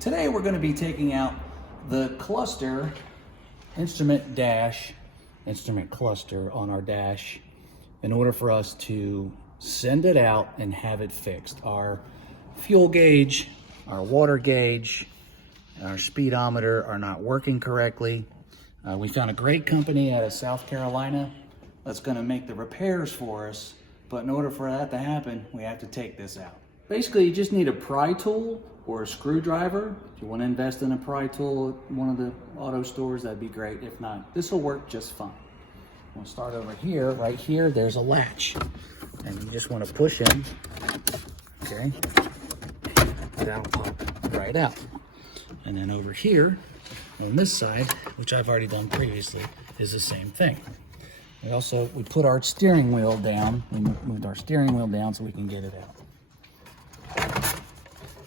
Today we're going to be taking out the cluster, instrument cluster on our dash in order for us to send it out and have it fixed. Our fuel gauge, our water gauge, our speedometer are not working correctly. We found a great company out of South Carolina that's going to make the repairs for us, but in order for that to happen, we have to take this out. Basically, you just need a pry tool or a screwdriver. If you want to invest in a pry tool at one of the auto stores, that'd be great. If not, this will work just fine. We'll start over here. Right here, there's a latch, and you just want to push in, okay? That'll pop right out. And then over here, on this side, which I've already done previously, is the same thing. We put our steering wheel down. We moved our steering wheel down so we can get it out.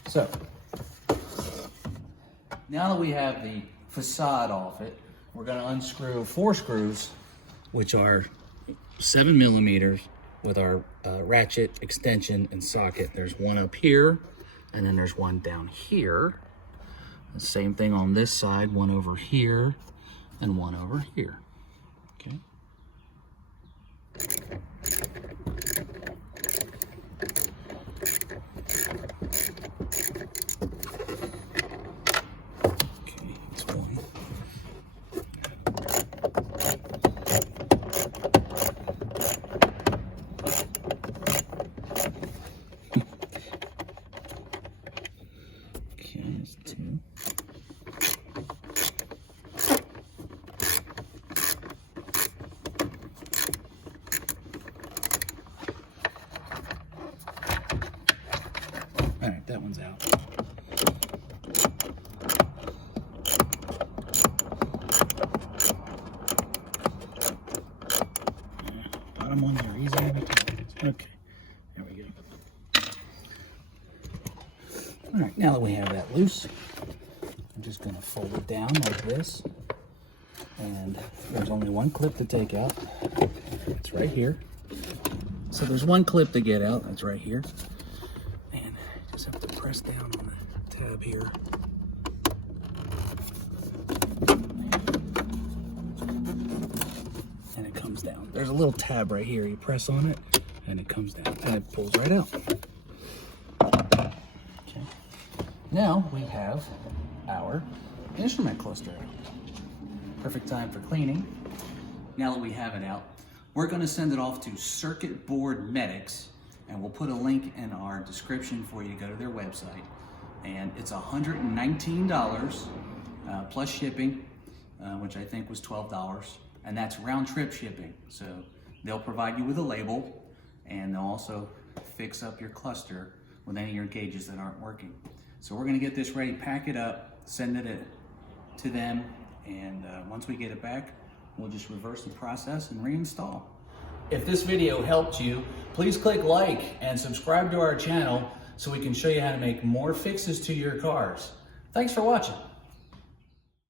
So, now that we have the facade off it, we're going to unscrew 4 screws, which are 7 millimeters with our ratchet, extension, and socket. There's one up here, and then there's one down here. The same thing on this side, one over here, and one over here. Okay. All right, that one's out. Bottom one there, easy. Okay, there we go. All right, now that we have that loose, I'm just gonna fold it down like this. And there's only one clip to take out. It's right here. So there's one clip to get out, that's right here. Just have to press down on the tab here. And it comes down. There's a little tab right here. You press on it and it comes down and it pulls right out. Okay. Now we have our instrument cluster out. Perfect time for cleaning. Now that we have it out, we're going to send it off to Circuit Board Medics. And we'll put a link in our description for you to go to their website. And it's $119 plus shipping, which I think was $12. And that's round trip shipping. So they'll provide you with a label, and they'll also fix up your cluster with any of your gauges that aren't working. So we're gonna get this ready, pack it up, send it to them, and once we get it back, we'll just reverse the process and reinstall. If this video helped you, please click like and subscribe to our channel so we can show you how to make more fixes to your cars. Thanks for watching.